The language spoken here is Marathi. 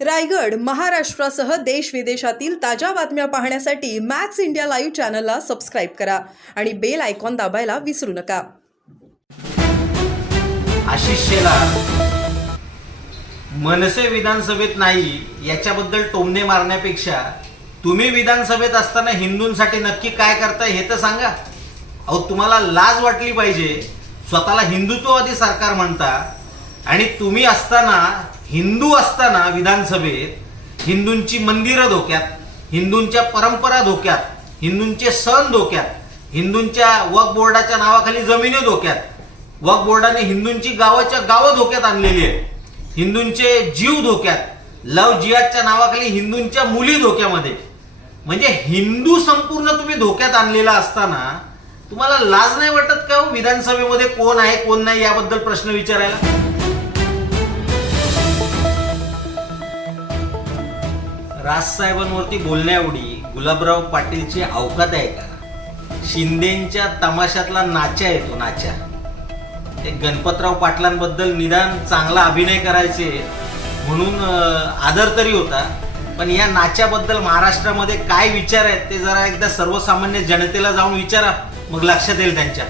रायगड, महाराष्ट्रासह देश विदेशातील ताज्या बातम्या पाहण्यासाठी मॅक्स इंडिया लाईव्ह चॅनलला सबस्क्राईब करा आणि बेल आयकॉन दाबायला विसरू नका. आशिष शेलार मनसे विधानसभेत नाही याच्याबद्दल टोमणे मारण्यापेक्षा तुम्ही विधानसभेत असताना हिंदूंसाठी नक्की काय करताय हे तर सांगा. अहो, तुम्हाला लाज वाटली पाहिजे. स्वतःला हिंदुत्ववादी सरकार म्हणता आणि तुम्ही असताना, हिंदू असताना विधानसभेत हिंदूंची मंदिरं धोक्यात, हिंदूंच्या परंपरा धोक्यात, हिंदूंचे सण धोक्यात, हिंदूंच्या वक्फ बोर्डाच्या नावाखाली जमिनी धोक्यात, वक्फ बोर्डाने हिंदूंची गावं धोक्यात आणलेली आहेत, हिंदूंचे जीव धोक्यात, लव जिहादच्या नावाखाली हिंदूंच्या मुली धोक्यामध्ये, म्हणजे हिंदू संपूर्ण तुम्ही धोक्यात आणलेला असताना तुम्हाला लाज नाही वाटत का हो विधानसभेमध्ये कोण आहे कोण नाही याबद्दल प्रश्न विचारायला? राजसाहेबांवरती बोलण्याएवढी गुलाबराव पाटीलची अवकात आहे का? शिंदेच्या तमाशातला नाचा येतो, नाचा. ते गणपतराव पाटलांबद्दल निदान चांगला अभिनय करायचे म्हणून आदर तरी होता, पण या नाच्याबद्दल महाराष्ट्रामध्ये काय विचार आहेत ते जरा एकदा सर्वसामान्य जनतेला जाऊन विचारा, मग लक्षात येईल त्यांच्या.